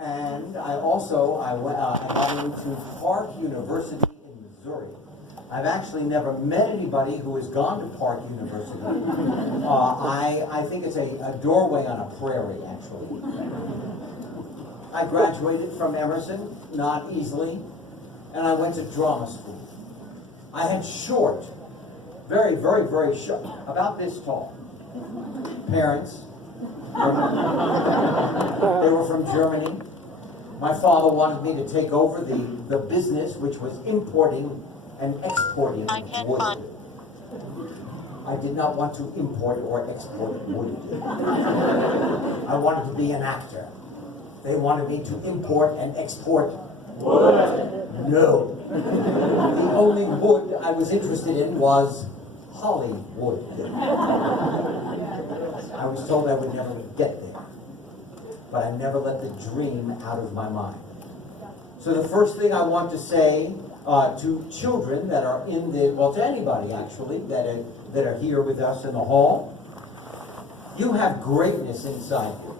And I got into Park University in Missouri. I've actually never met anybody who has gone to Park University. I think it's a doorway on a prairie, actually. I graduated from Emerson, not easily, and I went to drama school. I had short, very, very, very short, about this tall, parents. They were from Germany. My father wanted me to take over the business, which was importing and exporting wood. I did not want to import or export wood. I wanted to be an actor. They wanted me to import and export wood. No. The only wood I was interested in was Hollywood. I was told I would never get there, but I never let the dream out of my mind. So the first thing I want to say to children that are in the, well, to anybody actually, that are here with us in the hall, you have greatness inside you.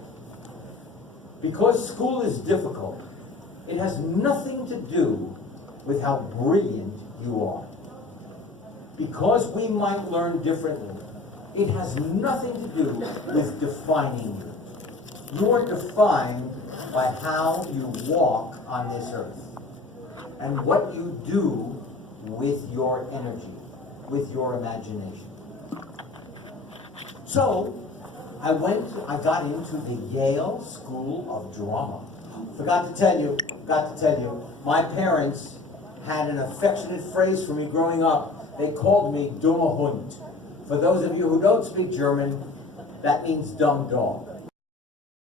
Because school is difficult, it has nothing to do with how brilliant you are. Because we might learn differently, it has nothing to do with defining you. You are defined by how you walk on this earth and what you do with your energy, with your imagination. So, I got into the Yale School of Drama. Forgot to tell you, my parents had an affectionate phrase for me growing up. They called me dummer Hund. For those of you who don't speak German, that means dumb dog.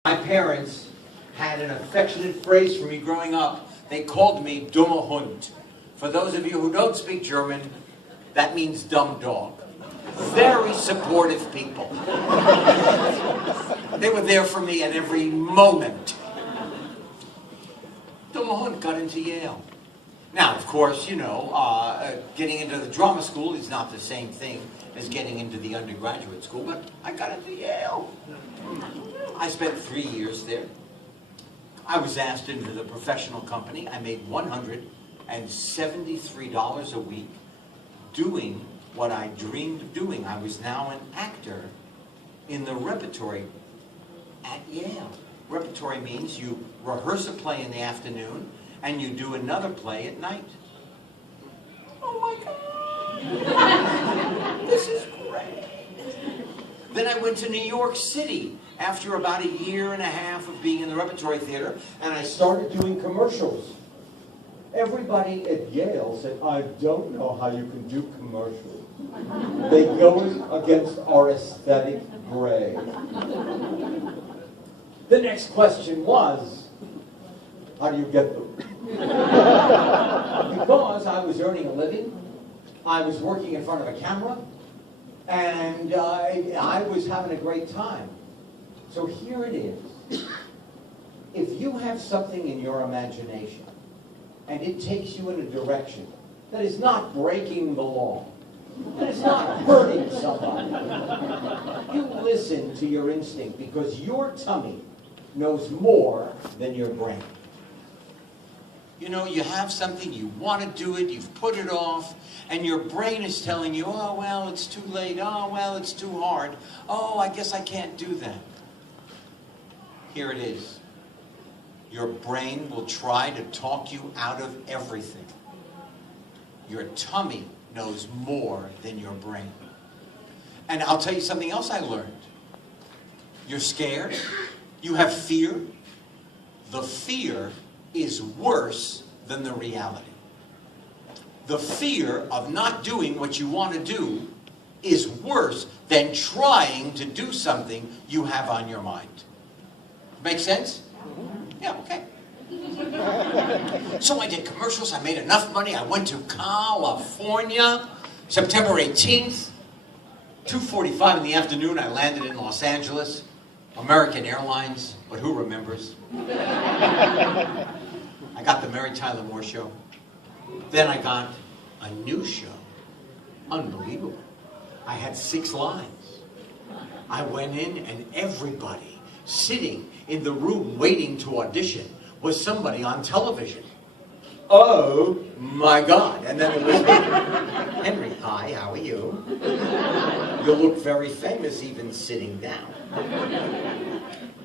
My parents had an affectionate phrase for me growing up. They called me dummer Hund. For those of you who don't speak German, that means dumb dog. Very supportive people. They were there for me at every moment. Dummer Hund got into Yale. Now, of course, you know, getting into the drama school is not the same thing as getting into the undergraduate school, but I got into Yale. I spent 3 years there. I was asked into the professional company. I made $173 a week doing what I dreamed of doing. I was now an actor in the repertory at Yale. Repertory means you rehearse a play in the afternoon and you do another play at night. Oh my God! This is great! Then I went to New York City after about a year and a half of being in the repertory theater, and I started doing commercials. Everybody at Yale said, I don't know how you can do commercials. They go against our aesthetic gray. The next question was, how do you get them? Because I was earning a living, I was working in front of a camera, and I was having a great time. So here it is. If you have something in your imagination, and it takes you in a direction that is not breaking the law, that is not hurting somebody, you listen to your instinct, because your tummy knows more than your brain. You know, you have something, you want to do it, you've put it off, and your brain is telling you, oh, well, it's too late, oh, well, it's too hard, oh, I guess I can't do that. Here it is. Your brain will try to talk you out of everything. Your tummy knows more than your brain. And I'll tell you something else I learned. You're scared, you have fear. The fear is worse than the reality. The fear of not doing what you want to do is worse than trying to do something you have on your mind. Make sense? Yeah, okay. So I did commercials, I made enough money, I went to California, September 18th, 2:45 in the afternoon, I landed in Los Angeles, American Airlines, but who remembers? I got the Mary Tyler Moore Show. Then I got a new show. Unbelievable. I had 6 lines. I went in and everybody sitting in the room waiting to audition was somebody on television. Oh my God. And then it was Henry, hi, how are you? You look very famous even sitting down.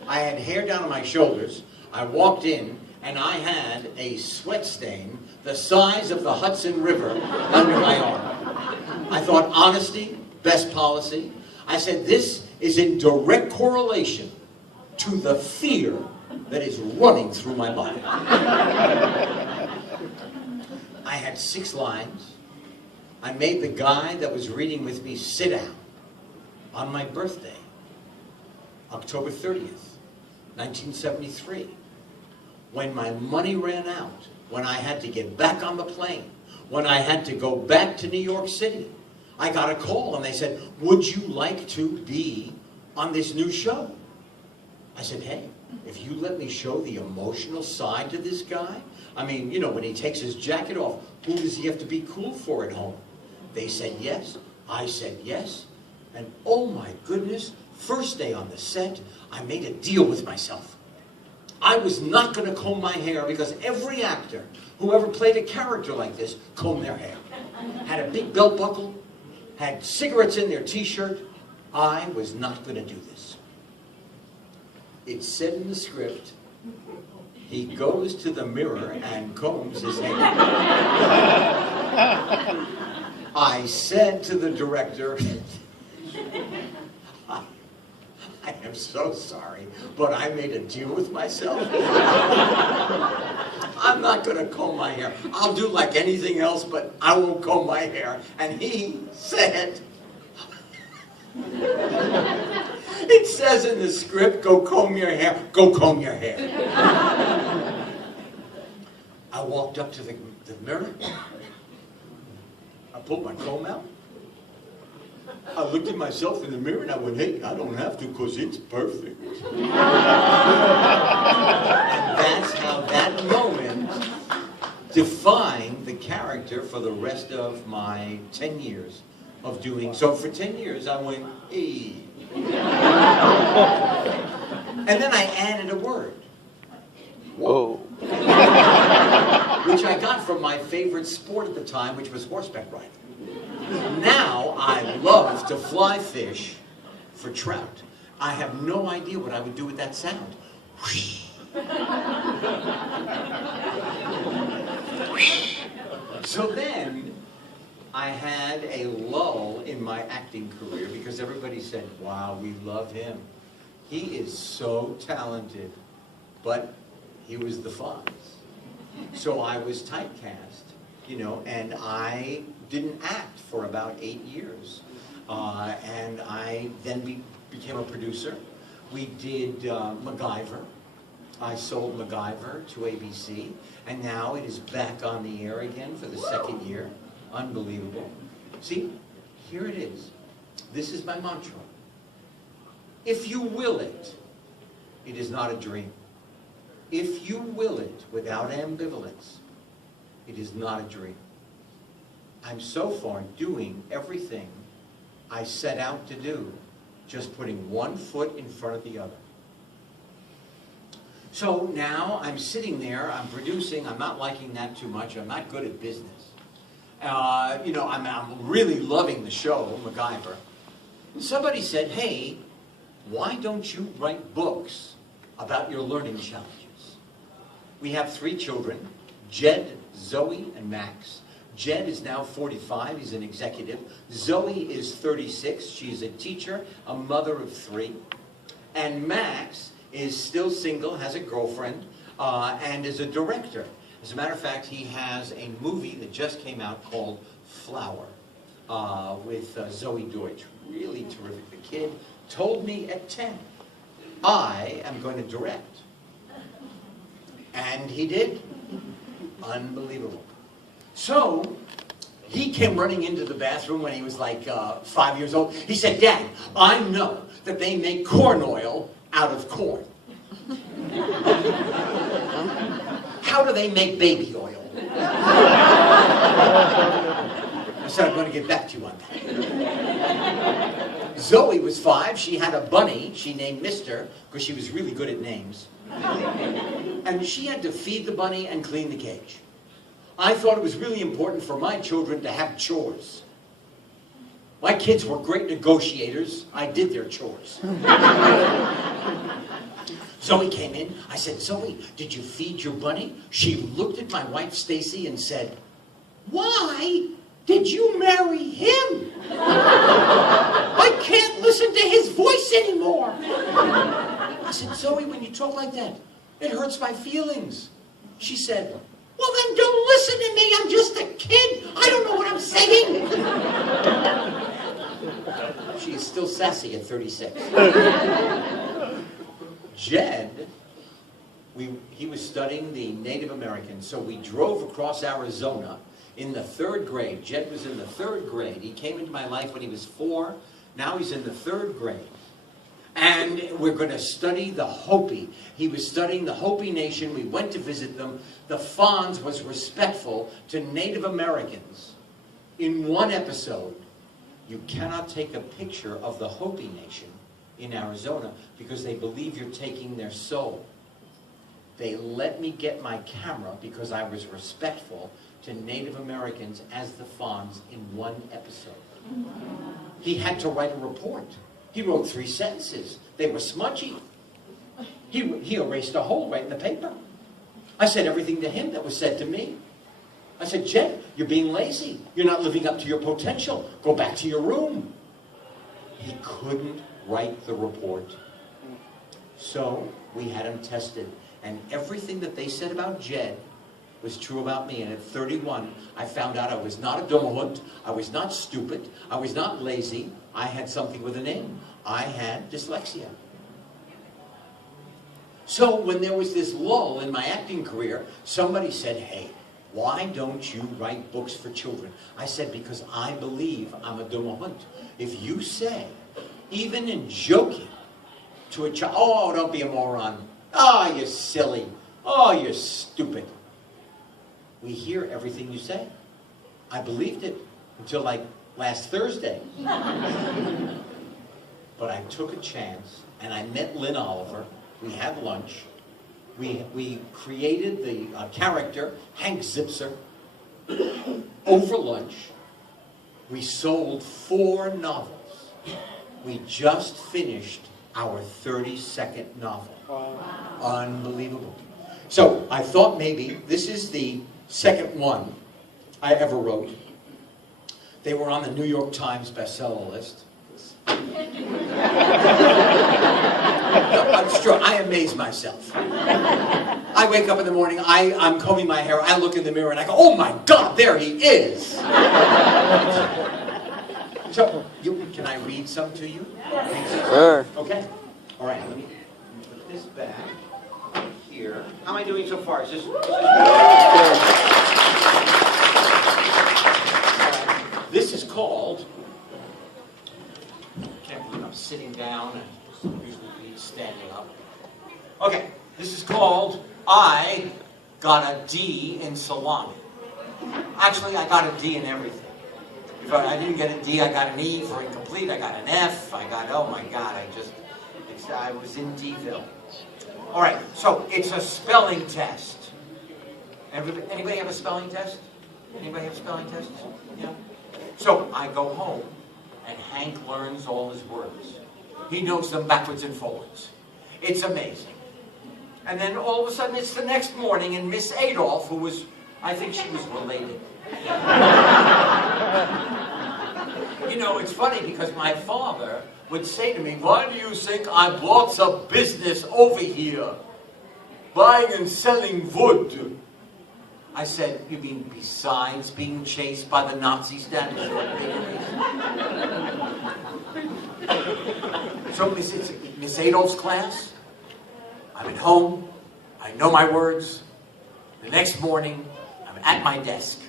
I had hair down on my shoulders. I walked in and I had a sweat stain the size of the Hudson River under my arm. I thought honesty, best policy. I said this is in direct correlation to the fear that is running through my body. I had 6 lines. I made the guy that was reading with me sit down on my birthday, October 30th, 1973, when my money ran out, when I had to get back on the plane, when I had to go back to New York City. I got a call and they said, would you like to be on this new show? I said, hey, if you let me show the emotional side to this guy, I mean, you know, when he takes his jacket off, who does he have to be cool for at home? They said yes. I said yes. And oh my goodness, first day on the set, I made a deal with myself. I was not going to comb my hair because every actor who ever played a character like this combed their hair. Had a big belt buckle, had cigarettes in their t-shirt. I was not going to do this. It said in the script, he goes to the mirror and combs his hair. I said to the director, I am so sorry, but I made a deal with myself. I'm not going to comb my hair. I'll do like anything else, but I won't comb my hair. And he said, it says in the script, go comb your hair. Go comb your hair. I walked up to the mirror. I pulled my comb out. I looked at myself in the mirror and I went, hey, I don't have to because it's perfect. And that's how that moment defined the character for the rest of my 10 years of doing. So for 10 years I went, hey. And then I added a word. Whoa. Which I got from my favorite sport at the time, which was horseback riding. Now I love to fly fish for trout. I have no idea what I would do with that sound. So then I had a lull in my acting career because everybody said, wow, we love him. He is so talented. But he was the Fonz. So I was typecast, you know, and I didn't act for about 8 years. And I then became a producer. We did MacGyver. I sold MacGyver to ABC, and now it is back on the air again for the 2nd year. Unbelievable. See, here it is. This is my mantra. If you will it, it is not a dream. If you will it without ambivalence, it is not a dream. I'm so far doing everything I set out to do, just putting one foot in front of the other. So now I'm sitting there, I'm producing, I'm not liking that too much, I'm not good at business. You know, I'm really loving the show, MacGyver. And somebody said, hey, why don't you write books about your learning challenges? We have 3 children, Jed, Zoe, and Max. Jed is now 45, he's an executive. Zoe is 36, she's a teacher, a mother of 3. And Max is still single, has a girlfriend, and is a director. As a matter of fact, he has a movie that just came out called Flower with Zoe Deutsch. Really terrific. The kid told me at 10, I am going to direct. And he did. Unbelievable. So, he came running into the bathroom when he was like 5 years old. He said, Dad, I know that they make corn oil out of corn. How do they make baby oil? I said, I'm going to get back to you on that. Zoe was 5. She had a bunny she named Mister, because she was really good at names. And she had to feed the bunny and clean the cage. I thought it was really important for my children to have chores. My kids were great negotiators. I did their chores. Zoe came in. I said, Zoe, did you feed your bunny? She looked at my wife, Stacy, and said, why did you marry him? I can't listen to his voice anymore. I said, Zoe, when you talk like that, it hurts my feelings. She said, well, then don't listen to me. I'm just a kid. I don't know what I'm saying. She is still sassy at 36. Jed, he was studying the Native Americans, so we drove across Arizona in the 3rd grade. Jed was in the 3rd grade. He came into my life when he was 4. Now he's in the 3rd grade. And we're going to study the Hopi. He was studying the Hopi Nation. We went to visit them. The Fonz was respectful to Native Americans. In one episode, you cannot take a picture of the Hopi Nation in Arizona because they believe you're taking their soul. They let me get my camera because I was respectful to Native Americans as the Fonz in one episode. He had to write a report. He wrote 3 sentences. They were smudgy. He erased a hole right in the paper. I said everything to him that was said to me. I said, Jed, you're being lazy. You're not living up to your potential. Go back to your room. He couldn't write the report. So we had him tested. And everything that they said about Jed was true about me. And at 31, I found out I was not a dummerhund. I was not stupid. I was not lazy. I had something with a name. I had dyslexia. So when there was this lull in my acting career, somebody said, hey, why don't you write books for children? I said, because I believe I'm a dummerhund. If you say, even in joking to a child, oh, don't be a moron. Oh, you're silly. Oh, you're stupid. We hear everything you say. I believed it until like last Thursday. But I took a chance and I met Lynn Oliver. We had lunch. We created the character, Hank Zipser, over lunch. We sold 4 novels. We just finished our 32nd novel. Wow. Unbelievable. So I thought maybe this is the 2nd one I ever wrote. They were on the New York Times bestseller list. No, it's true. I amaze myself. I wake up in the morning, I'm combing my hair, I look in the mirror and I go, oh my God, there he is. So, can I read some to you? Sure. Okay. All right, let me put this back here. How am I doing so far? Is this This is called, I can't believe I'm sitting down and usually be standing up. Okay, this is called I Got a D in Salami. Actually, I got a D in everything. If I didn't get a D, I got an E for incomplete, I got an F, I got, oh my God, I was in D-ville. All right, so it's a spelling test. Anybody have a spelling test? Anybody have spelling tests? Yeah. So I go home, and Hank learns all his words. He knows them backwards and forwards. It's amazing. And then all of a sudden, it's the next morning, and Miss Adolph, who was, I think she was related. You know, it's funny because my father would say to me, why do you think I bought some business over here? Buying and selling wood. I said, you mean besides being chased by the Nazi status? So Miss Adolph's class, I'm at home, I know my words. The next morning, I'm at my desk.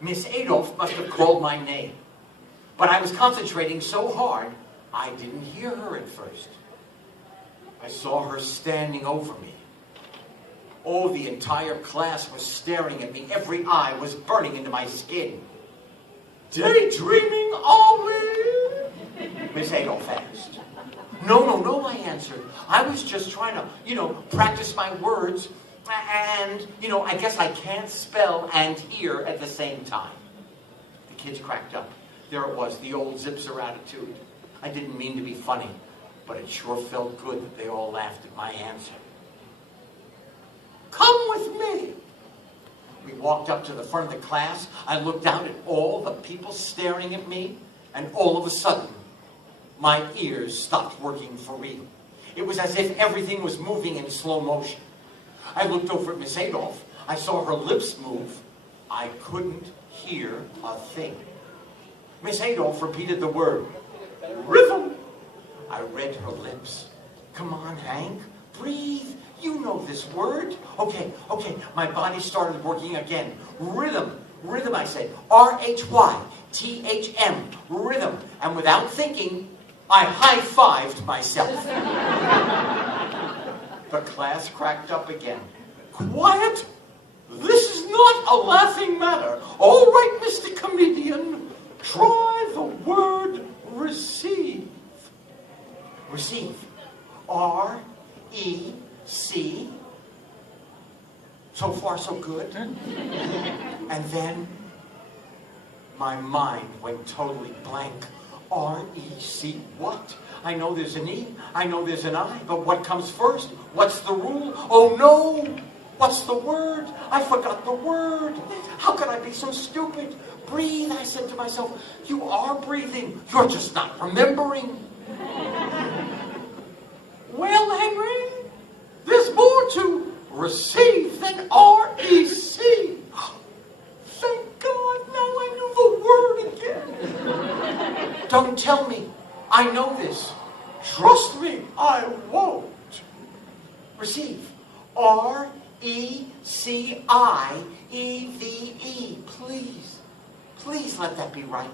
Miss Adolph must have called my name. But I was concentrating so hard, I didn't hear her at first. I saw her standing over me. Oh, the entire class was staring at me. Every eye was burning into my skin. Daydreaming, are we? Miss Adolph asked. No, I answered. I was just trying to, practice my words, and, I guess I can't spell and hear at the same time. The kids cracked up. There it was, the old zipser attitude. I didn't mean to be funny, but it sure felt good that they all laughed at my answer. Come with me. We walked up to the front of the class. I looked out at all the people staring at me, and all of a sudden, my ears stopped working for real. It was as if everything was moving in slow motion. I looked over at Miss Adolph. I saw her lips move. I couldn't hear a thing. Miss Adolph repeated the word, rhythm. I read her lips. Come on, Hank, breathe. You know this word. Okay. My body started working again. Rhythm, I said. R-H-Y-T-H-M, rhythm. And without thinking, I high-fived myself. The class cracked up again. Quiet! This is not a laughing matter. All right, Mr. Comedian, try the word receive. Receive. R-E-C. So far, so good. And then my mind went totally blank. R-E-C, what? I know there's an E, I know there's an I, but what comes first? What's the rule? Oh no! What's the word? I forgot the word. How could I be so stupid? Breathe, I said to myself. You are breathing. You're just not remembering. Well, Henry, there's more to receive than R-E-C. Thank God, now I knew the word again. Don't tell me. I know this. Trust me, I won't. Receive. R-E-C-I-E-V-E. Please let that be right.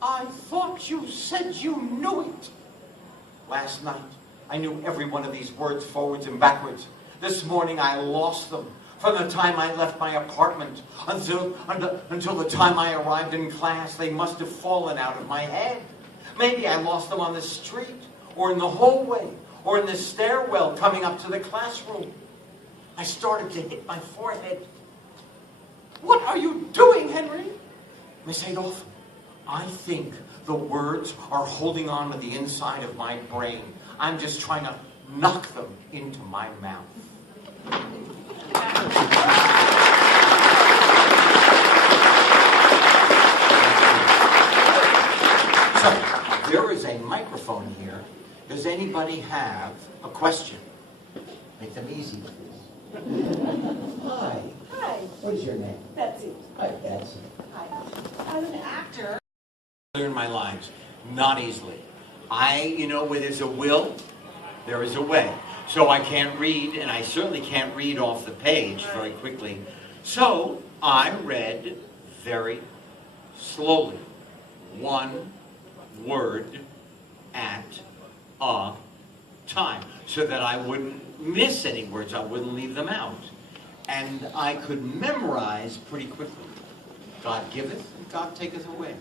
I thought you said you knew it. Last night, I knew every one of these words forwards and backwards. This morning, I lost them. From the time I left my apartment until the time I arrived in class, they must have fallen out of my head. Maybe I lost them on the street, or in the hallway, or in the stairwell coming up to the classroom. I started to hit my forehead. What are you doing, Henry? Miss Adolph, I think the words are holding on to the inside of my brain. I'm just trying to knock them into my mouth. So, there is a microphone here. Does anybody have a question? Make them easy, please. Hi. Hi. What is your name? Betsy. Hi, Betsy. Hi. I'm an actor. Learn my lines, not easily. Where there's a will, there is a way. So I can't read, and I certainly can't read off the page very quickly. So I read very slowly, one word at a time, so that I wouldn't miss any words, I wouldn't leave them out. And I could memorize pretty quickly. God giveth, and God taketh away.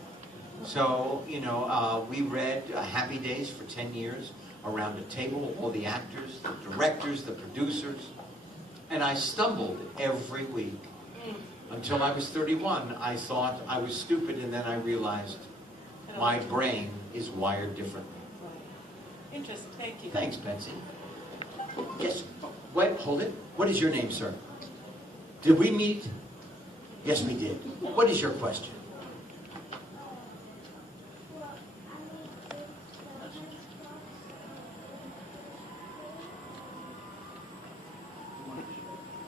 So, we read Happy Days for 10 years around a table, all the actors, the directors, the producers, and I stumbled every week. Until I was 31, I thought I was stupid, and then I realized my brain is wired differently. Interesting, thank you. Thanks, Betsy. Yes, wait, hold it. What is your name, sir? Did we meet? Yes, we did. What is your question?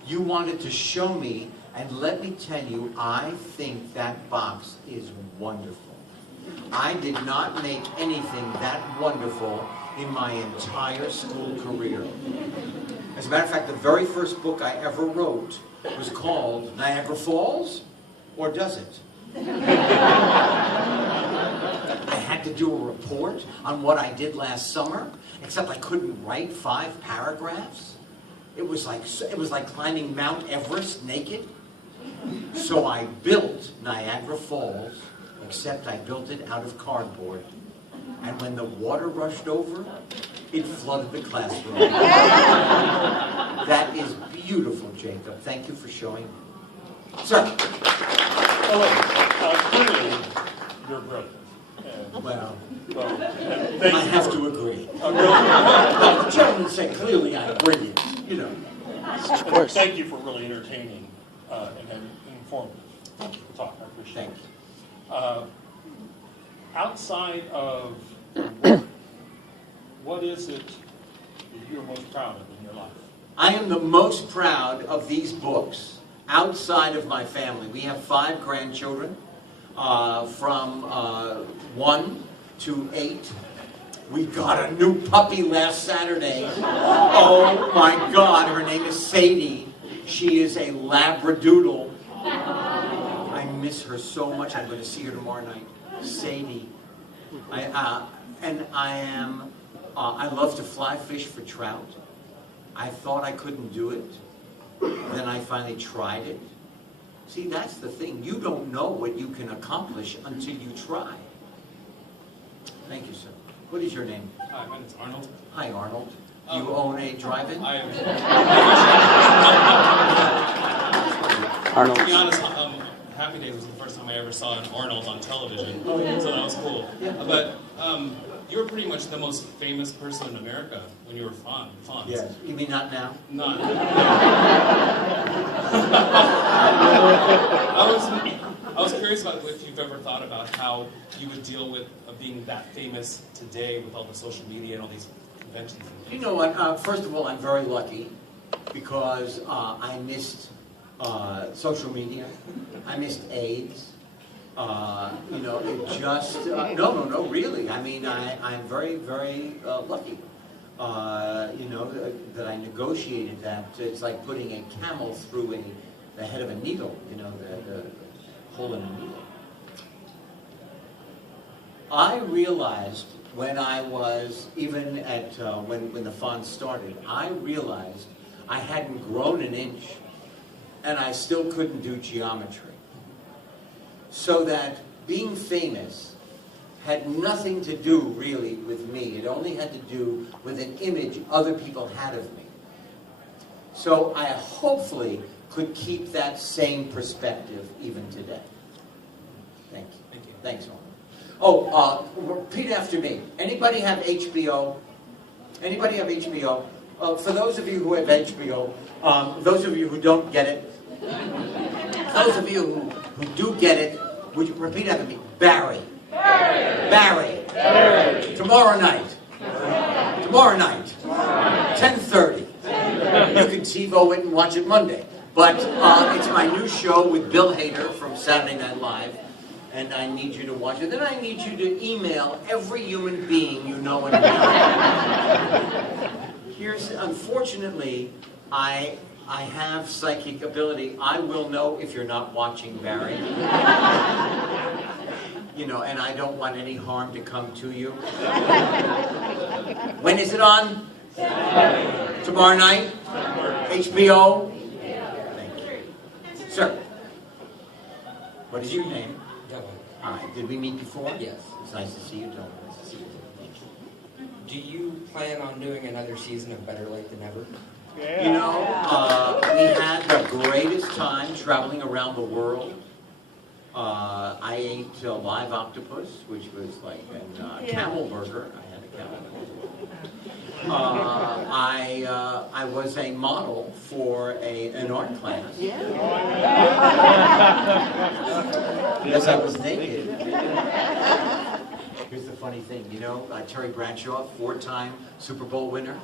You wanted to show me, and let me tell you, I think that box is wonderful. I did not make anything that wonderful in my entire school career. As a matter of fact, the very first book I ever wrote was called Niagara Falls, or does it? I had to do a report on what I did last summer, except I couldn't write 5 paragraphs. It was like climbing Mount Everest naked. So I built Niagara Falls, except I built it out of cardboard. And when the water rushed over, it flooded the classroom. That is beautiful, Jacob. Thank you for showing. Sir. Clearly, you're brilliant. Well, Thank I you have for- to agree. Really, Well, the gentleman said clearly I'm brilliant, you know. of course. Thank you for really entertaining and informative talk. I appreciate Thanks. it. Outside of work, what is it that you're most proud of in your life? I am the most proud of these books outside of my family. We have 5 grandchildren, from 1 to 8. We got a new puppy last Saturday. Oh my God, her name is Sadie. She is a Labradoodle. I miss her so much. I'm going to see her tomorrow night. Sadie. I love to fly fish for trout. I thought I couldn't do it. Then I finally tried it. See, that's the thing. You don't know what you can accomplish until you try. Thank you, sir. What is your name? Hi, my name's Arnold. Hi, Arnold. You own a drive-in? I am. Arnold. To be honest, Happy Days was the first time I ever saw an Arnold on television, so that was cool. But you were pretty much the most famous person in America when you were Fonz. Yes. You mean not now? Not. I was curious about if you've ever thought about how you would deal with being that famous today with all the social media and all these conventions. And You things. know what? First of all, I'm very lucky because I missed social media. I missed AIDS. You know, it just, no, really. I mean, I'm very, very lucky. You know, that I negotiated that. It's like putting a camel through the head of a needle, you know, the hole in a needle. I realized when I was, even at, when the Fonz started, I realized I hadn't grown an inch and I still couldn't do geometry. So that being famous had nothing to do really with me. It only had to do with an image other people had of me. So I hopefully could keep that same perspective even today. Thank you. Thank you. Thanks, Norman. Oh, repeat after me. Anybody have HBO? Anybody have HBO? For those of you who have HBO, those of you who don't get it, those of you who do get it, would you repeat after me? Barry. Barry. Barry. Tomorrow night. Tomorrow night. 10:30. You can TiVo it and watch it Monday. But it's my new show with Bill Hader from Saturday Night Live. And I need you to watch it. Then I need you to email every human being you know and love. Here's, unfortunately, I have psychic ability. I will know if you're not watching, Barry. You know, and I don't want any harm to come to you. When is it on? Tomorrow night? HBO? Thank you. Sir, what is your name? Hi. Did we meet before? Yes. It's nice to see you, Dylan. Nice to see you. Do you plan on doing another season of Better Late Than Never? You know, we had the greatest time traveling around the world. I ate live octopus, which was like a camel burger. I had a camel burger. I was a model for an art class. Because I was naked. Here's the funny thing, you know, Terry Bradshaw, 4-time Super Bowl winner.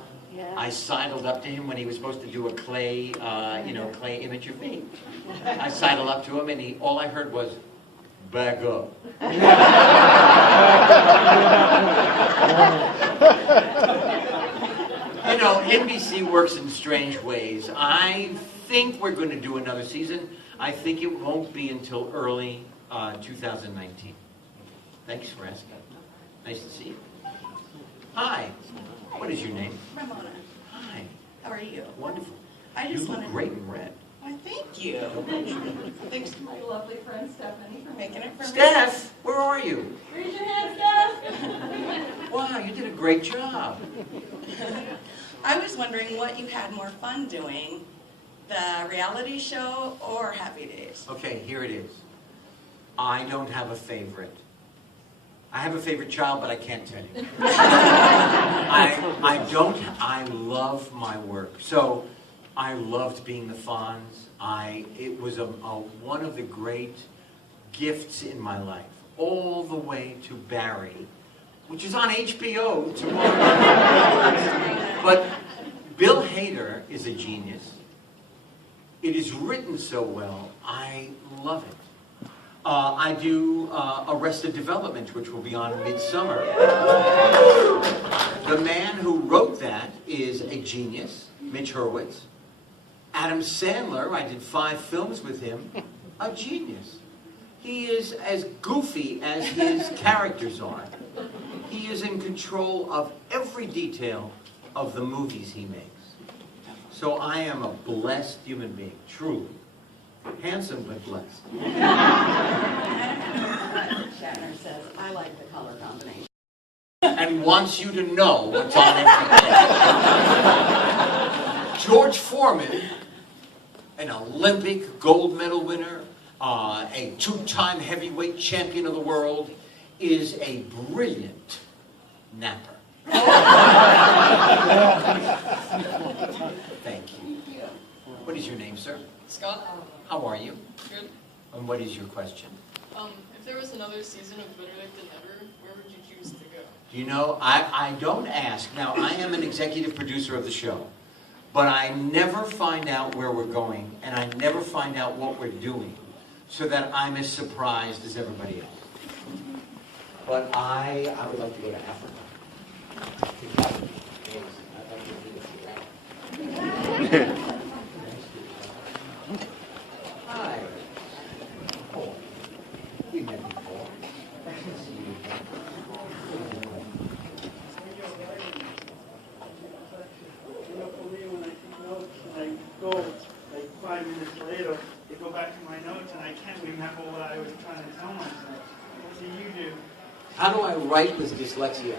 I sidled up to him when he was supposed to do a clay, clay image of me. I sidled up to him and all I heard was, back up. You know, NBC works in strange ways. I think we're going to do another season. I think it won't be until early 2019. Thanks for asking. Nice to see you. Hi. What is your name? Ramona, Hi. how are you? Wonderful. I You just look wanted. great in red. Why, thank you. Thanks to my lovely friend Stephanie for making it for me. Steph, where are you? Raise your hand, Steph. Wow, you did a great job. I was wondering what you had more fun doing, the reality show or Happy Days? Okay, here it is. I don't have a favorite. I have a favorite child, but I can't tell you. I love my work. So I loved being the Fonz. It was one of the great gifts in my life, all the way to Barry, which is on HBO tomorrow. But Bill Hader is a genius. It is written so well. I love it. I do Arrested Development, which will be on Midsummer. The man who wrote that is a genius, Mitch Hurwitz. Adam Sandler, I did 5 films with him, a genius. He is as goofy as his characters are. He is in control of every detail of the movies he makes. So I am a blessed human being, truly. Handsome but blessed. Shatner says, I like the color combination. And wants you to know what's on everything. George Foreman, an Olympic gold medal winner, a 2-time heavyweight champion of the world, is a brilliant napper. Thank you. What is your name, sir? Scott, How are you? good. And what is your question? If there was another season of Better Late Than Never, where would you choose to go? Do you know, I don't ask. Now, I am an executive producer of the show, but I never find out where we're going, and I never find out what we're doing, so that I'm as surprised as everybody else. But I would like to go to Africa. Hi. Oh, we met before. I can see you again. You know, for me, when I take notes and I go like 5 minutes later, I go back to my notes and I can't remember what I was trying to tell myself. What do you do? How do I write with dyslexia?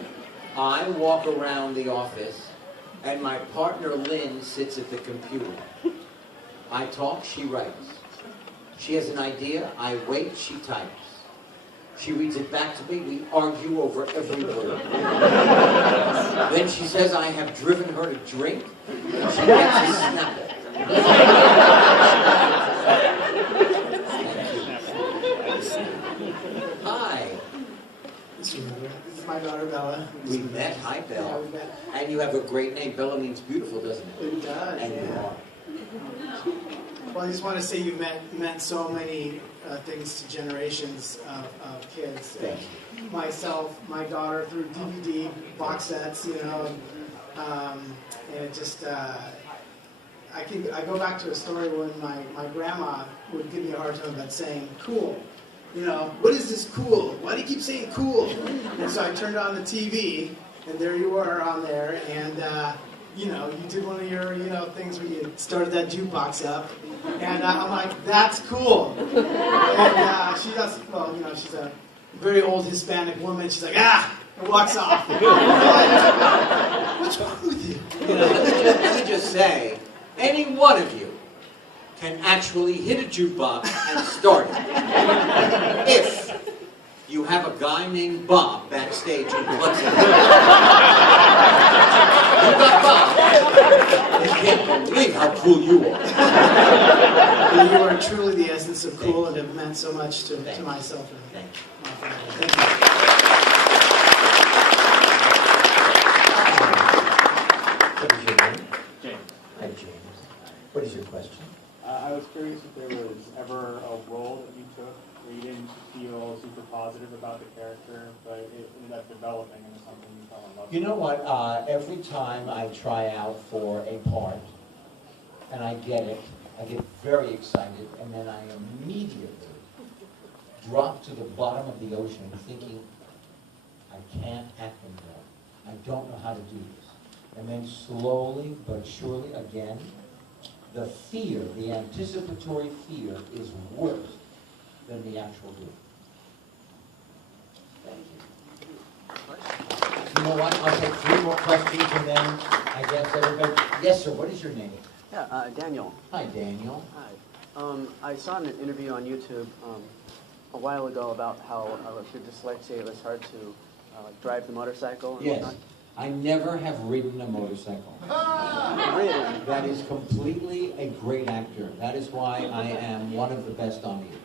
I walk around the office, and my partner Lynn sits at the computer. I talk, she writes. She has an idea, I wait, she types. She reads it back to me, we argue over every word. Then she says I have driven her to drink, and she gets a Snapple. Hi. This is my daughter Bella. We met. Hi, Yeah, Bella. we met. And you have a great name. Bella means beautiful, doesn't it? It does. And you Yeah. are. Well, I just want to say you meant so many things to generations of kids. Thank Myself, my daughter through DVD box sets, you know, and it just I go back to a story when my grandma would give me a hard time about saying cool. You know, what is this cool? Why do you keep saying cool? And so I turned on the TV, and there you were on there, and you know, you did one of your, you know, things where you started that jukebox up, and I'm like, that's cool. And she does, well, you know, she's a very old Hispanic woman. She's like, and walks off. What's wrong with you? You know, let me just say, any one of you can actually hit a jukebox and start it. If you have a guy named Bob backstage who plugs it. You got Bob. You can't believe how cool you are. You are truly the essence of cool and have meant so much to myself and my family. Thank you. What is your name? James. Hi, James. What is your question? I was curious if there was ever a role that you took where you didn't feel super positive about the character, but it ended up developing into something you fell in love with. You know what? Every time I try out for a part, and I get it, I get very excited, and then I immediately drop to the bottom of the ocean thinking, I can't act anymore. I don't know how to do this. And then slowly but surely again, the fear, the anticipatory fear, is worse than the actual doing. Thank you. You know what? I'll take 3 more questions and then I guess everybody. Yes, sir. What is your name? Yeah, Daniel. Hi, Daniel. Hi. I saw an interview on YouTube a while ago about how with your dyslexia it was hard to drive the motorcycle and Yes. whatnot. I never have ridden a motorcycle. Really? That is completely a great actor. That is why I am one of the best on you.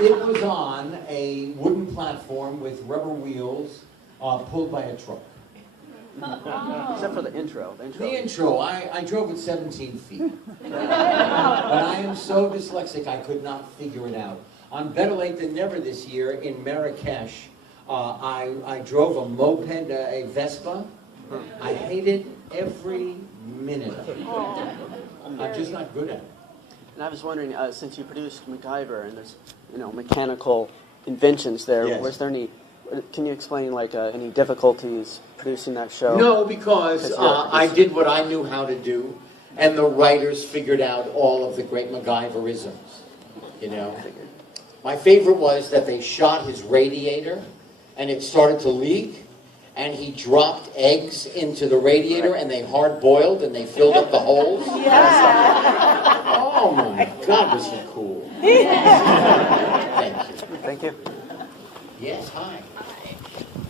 It was on a wooden platform with rubber wheels pulled by a truck. Except for the intro. The intro, I drove at 17 feet. But I am so dyslexic I could not figure it out. On Better Late Than Never this year in Marrakesh, I drove a moped, a Vespa. I hated every minute of it. I'm just not good at it. And I was wondering, since you produced MacGyver and there's mechanical inventions there, Yes. was there any? Can you explain any difficulties producing that show? No, because I did what I knew how to do, and the writers figured out all of the great MacGyverisms. You know, my favorite was that they shot his radiator, and it started to leak, and he dropped eggs into the radiator, and they hard boiled, and they filled up the holes. Yeah. Oh my God, was he cool? Thank you. Thank you. Yes, hi.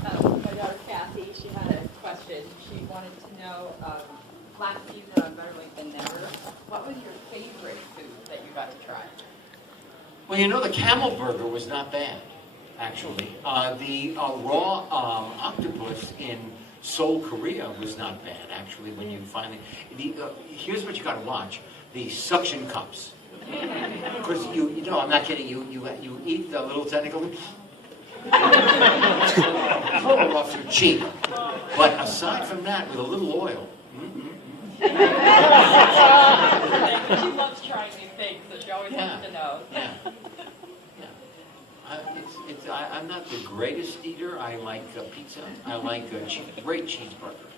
My daughter Kathy, she had a question. She wanted to know, last season on Better Late Than Never, what was your favorite food that you got to try? Well, you know, the camel burger was not bad, actually. The raw octopus in Seoul, Korea was not bad, actually, when you finally... here's what you got to watch. The suction cups. Because, you know, I'm not kidding, you eat the little tentacle... Total off your cheek. But aside from that, with a little oil. She loves trying new things, so she always wants to know. I'm not the greatest eater. I like pizza. I like a great cheeseburger.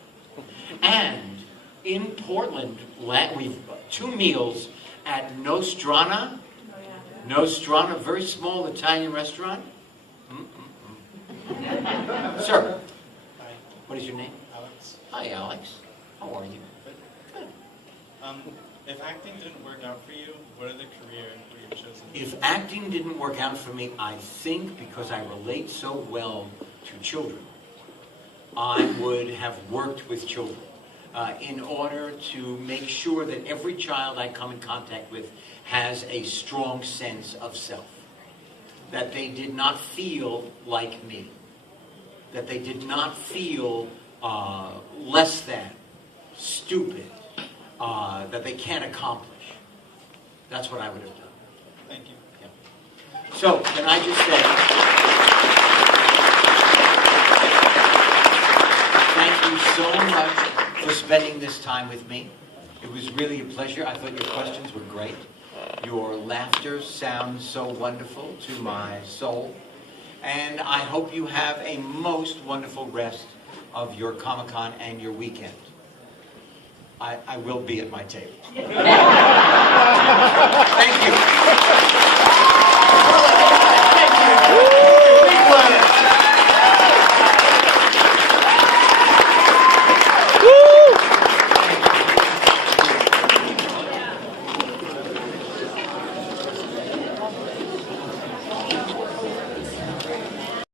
And in Portland, we've 2 meals at Nostrana. Nostrana, very small Italian restaurant. Sir, Hi. what is your name? Alex. Hi, Alex. How are you? Good. If acting didn't work out for you, what other career would you have chosen? If acting didn't work out for me, I think because I relate so well to children, I would have worked with children in order to make sure that every child I come in contact with has a strong sense of self. That they did not feel like me. That they did not feel less than, stupid, that they can't accomplish. That's what I would have done. Thank you. Yeah. So, can I just say, thank you so much for spending this time with me. It was really a pleasure. I thought your questions were great. Your laughter sounds so wonderful to my soul. And I hope you have a most wonderful rest of your Comic-Con and your weekend. I will be at my table. Thank you.